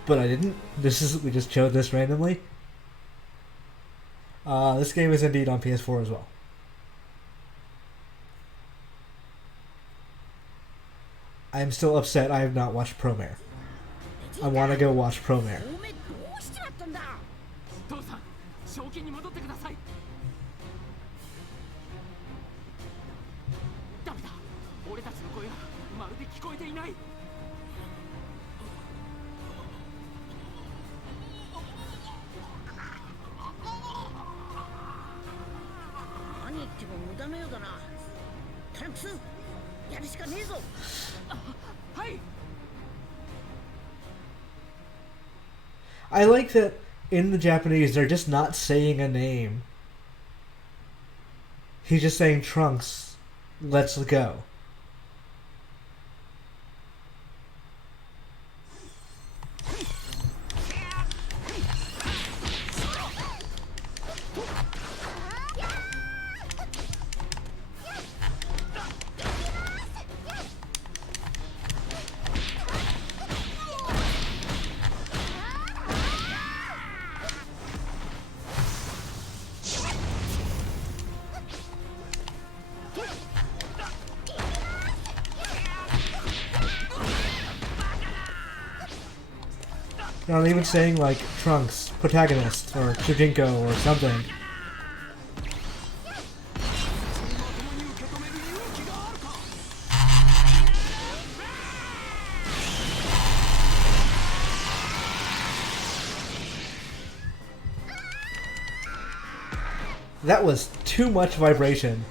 But I didn't. We just chose this randomly. This game is indeed on PS4 as well. I am still upset I have not watched Promare. I want to go watch Promare. I like that in the Japanese they're just not saying a name. He's just saying Trunks, let's go. They're not even saying like Trunks, protagonist, or Shujinko, or something. That was too much vibration.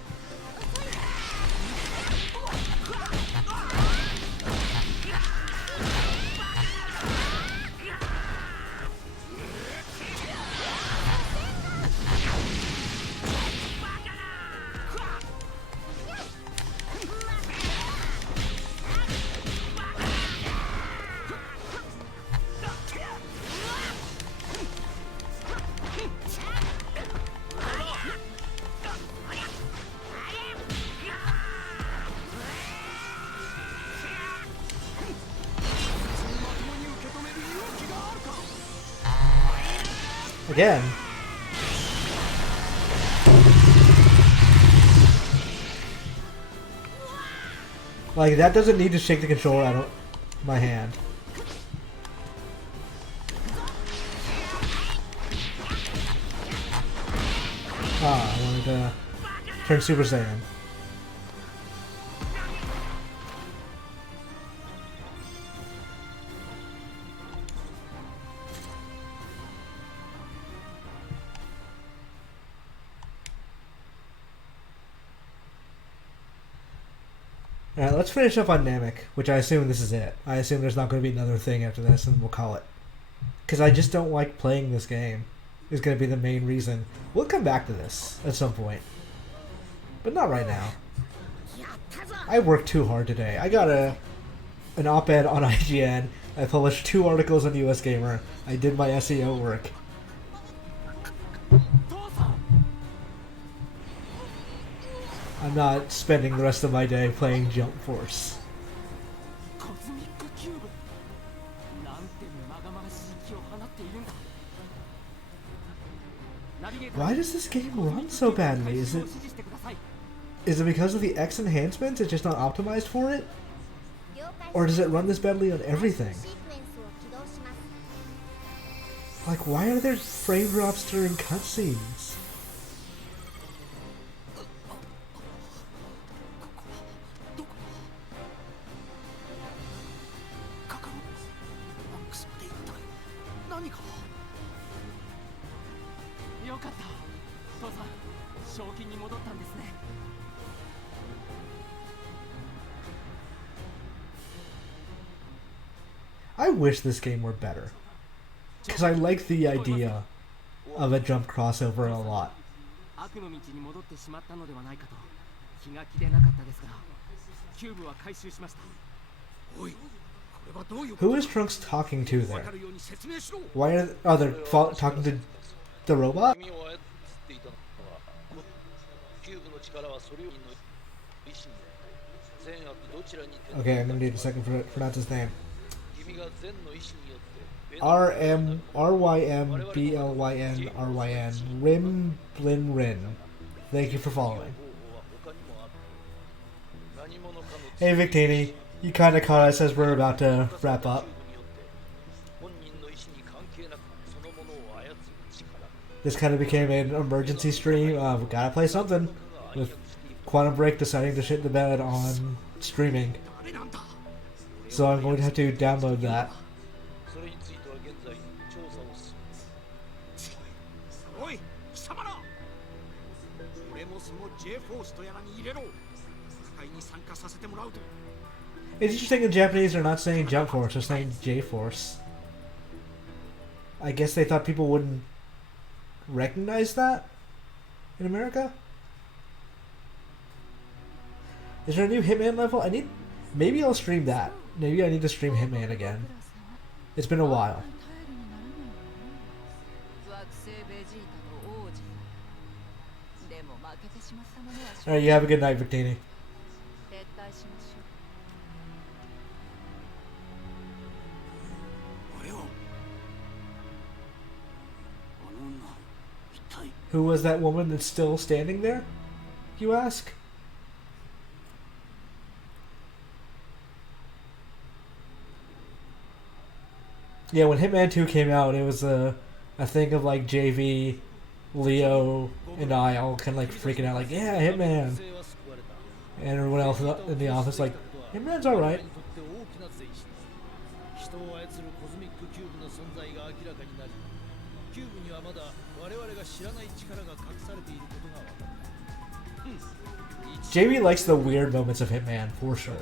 Again. Like, that doesn't need to shake the controller out of my hand. Ah, I wanted to turn Super Saiyan. Alright, let's finish up on Namek, which I assume this is it. I assume there's not going to be another thing after this, and we'll call it. Because I just don't like playing this game. Is going to be the main reason. We'll come back to this at some point. But not right now. I worked too hard today. I got an op-ed on IGN. I published 2 articles on US Gamer. I did my SEO work. I'm not spending the rest of my day playing Jump Force. Why does this game run so badly? Is it because of the X enhancements? It's just not optimized for it? Or does it run this badly on everything? Like, why are there frame drops during cutscenes? I wish this game were better. Because I like the idea of a jump crossover a lot. Who is Trunks talking to there? Why are they talking to the robot? Okay, I'm gonna need a second to pronounce his name. RYMBLYNRYN Rim Blin Rin. Thank you for following. Hey Victini, you kinda caught us as we're about to wrap up. This kind of became an emergency stream. We gotta play something. With Quantum Break deciding to shit the bed on streaming. So I'm going to have to download that. It's interesting in Japanese they're not saying Jump Force, they're saying J-Force. I guess they thought people wouldn't recognize that in America? Is there a new Hitman level? Maybe I'll stream that. Maybe I need to stream Hitman again. It's been a while. Alright, you have a good night, Victini. Who was that woman that's still standing there, you ask? Yeah, when Hitman 2 came out, it was a thing of like JV, Leo, and I all kind of like freaking out, like, yeah, Hitman. And everyone else in the office, like, Hitman's alright. 人を操るコズミックキューブの存在が明らかになり、キューブにはまだ我々が知らない力が隠されていることが分かった。JV likes the weird moments of Hitman, for sure.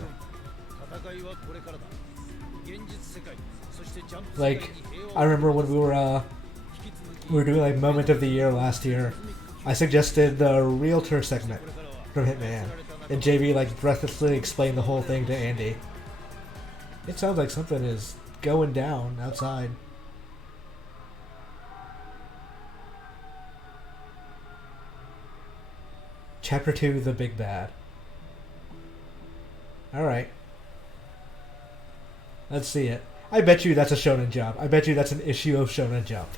戦いはこれからだ。現実世界、そしてジャンプ世界 Like, に平和を I remember when we were doing like Moment of the Year last year, I suggested the Realtor segment from Hitman, and JV like breathlessly explained the whole thing to Andy. It sounds like something is going down outside. Chapter 2, The Big Bad. Alright. Let's see it. I bet you that's a Shonen Jump. I bet you that's an issue of Shonen Jump.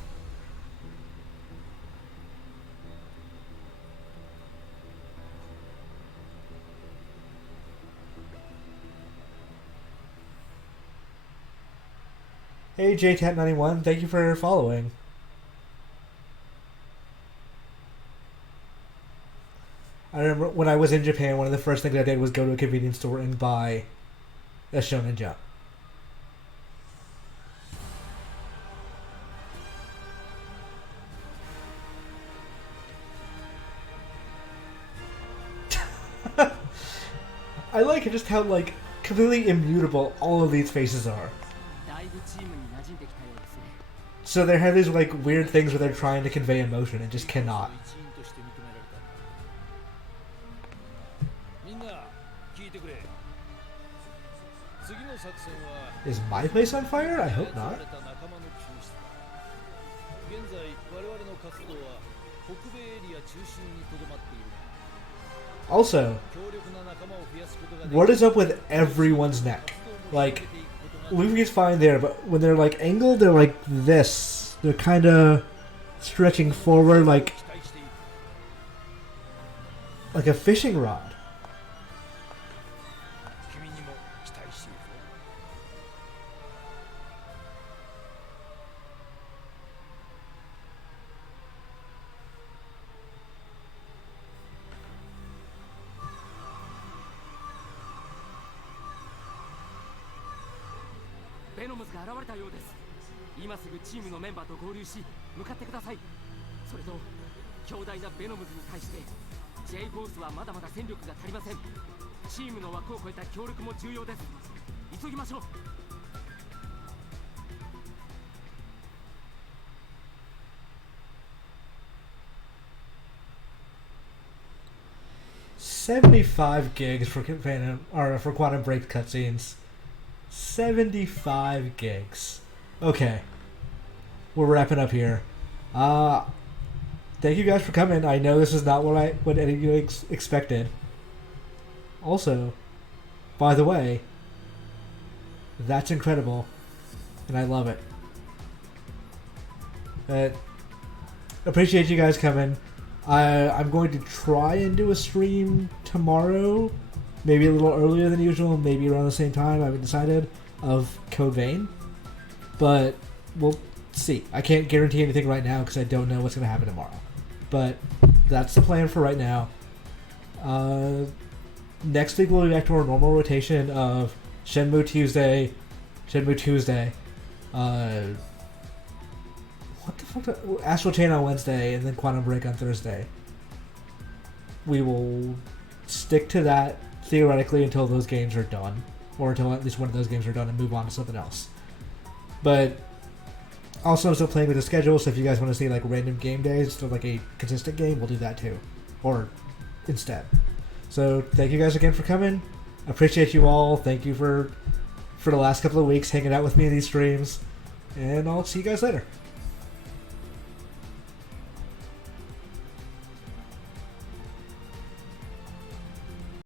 Hey JTat91, thank you for following. I remember when I was in Japan, one of the first things I did was go to a convenience store and buy a Shonen Jump. I like just how like completely immutable all of these faces are. So they have these like weird things where they're trying to convey emotion and just cannot. みんな聞いてくれ。次の作戦は Is my place on fire? I hope not. 現在我々の活動は北米エリア中心にとどまっている。 Also, what is up with everyone's neck? Like, Luffy's fine there, but when they're like angled, they're like this. They're kind of stretching forward like a fishing rod. Venom's が現れたようです。今すぐチームのメンバーと合流し、向かってください。それと、強大なベノムズに対して、J フォースはまだまだ戦力が足りません。チームの枠を超えた協力も重要です。急ぎましょう。$75 gigs for Phantom or for Quantum Break cutscenes. 75 gigs. Okay. We're wrapping up here. Thank you guys for coming. I know this is not what any of you expected. Also, by the way, that's incredible, and I love it. Appreciate you guys coming. I'm going to try and do a stream tomorrow. Maybe a little earlier than usual, maybe around the same time, I haven't decided, of Code Vein. But we'll see. I can't guarantee anything right now because I don't know what's going to happen tomorrow. But that's the plan for right now. Next week we'll be back to our normal rotation of Shenmue Tuesday, what the fuck? Astral Chain on Wednesday, and then Quantum Break on Thursday. We will stick to that theoretically until those games are done, or until at least one of those games are done, and move on to something else. But also, I'm still playing with the schedule, so if you guys want to see like random game days to like a consistent game, we'll do that too, or instead. So thank you guys again for coming. Appreciate you all. Thank you for the last couple of weeks hanging out with me in these streams, and I'll see you guys later.